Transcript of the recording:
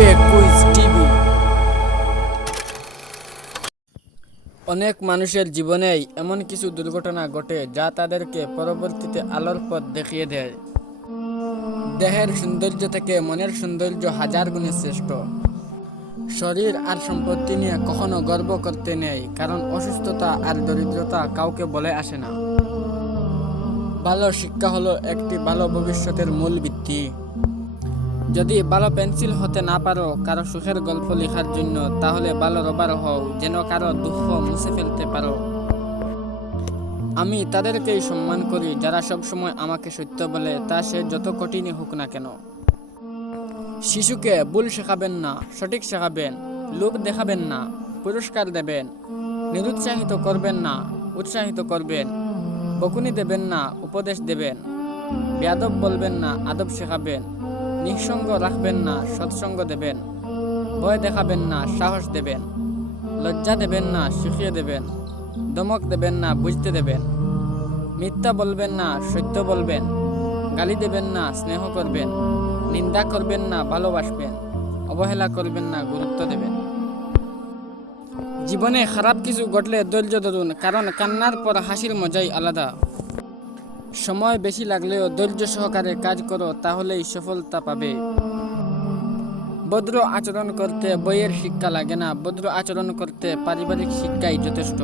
J quiz TV. অনেক মানুষের জীবনেই এমন কিছু দুর্ঘটনা ঘটে যা তাদেরকে পরবর্তীতে আলোর পথ দেখিয়ে দেয়। দেহের সৌন্দর্য থেকে মনের সৌন্দর্য হাজার গুণে শ্রেষ্ঠ। শরীর আর সম্পত্তি নিয়ে কখনো গর্ব করতে নেই, কারণ অসুস্থতা আর দরিদ্রতা কাউকে বলে আসে না। ভালো শিক্ষা হলো একটি ভালো ভবিষ্যতের মূল ভিত্তি। যদি ভালো পেন্সিল হতে না পারো কারো সুখের গল্প লেখার জন্য, তাহলে ভালো রবার হও, যেন কারো দুঃখ মুছে ফেলতে পারো। আমি তাদেরকেই সম্মান করি যারা সবসময় আমাকে সত্য বলে, তা সে যত কঠিনই হোক না কেন। শিশুকে ভুল শেখাবেন না, সঠিক শেখাবেন। লোভ দেখাবেন না, পুরস্কার দেবেন। নিরুৎসাহিত করবেন না, উৎসাহিত করবেন। বকুনি দেবেন না, উপদেশ দেবেন। বেয়াদব বলবেন না, আদব শেখাবেন। নিঃসঙ্গ রাখবেন না, সৎসঙ্গ দেবেন। ভয় দেখাবেন না, সাহস দেবেন। লজ্জা দেবেন না, শিখিয়ে দেবেন। ধমক দেবেন না, বুঝতে দেবেন। মিথ্যা বলবেন না, সত্য বলবেন। গালি দেবেন না, স্নেহ করবেন। নিন্দা করবেন না, ভালোবাসবেন। অবহেলা করবেন না, গুরুত্ব দেবেন। জীবনে খারাপ কিছু ঘটলে ধৈর্য ধরুন, কারণ কান্নার পর হাসির মজাই আলাদা। সময় বেশি লাগলেও ধৈর্য সহকারে কাজ করো, তাহলেই সফলতা পাবে। ভদ্র আচরণ করতে বইয়ের শিক্ষা লাগে না, ভদ্র আচরণ করতে পারিবারিক শিক্ষাই যথেষ্ট।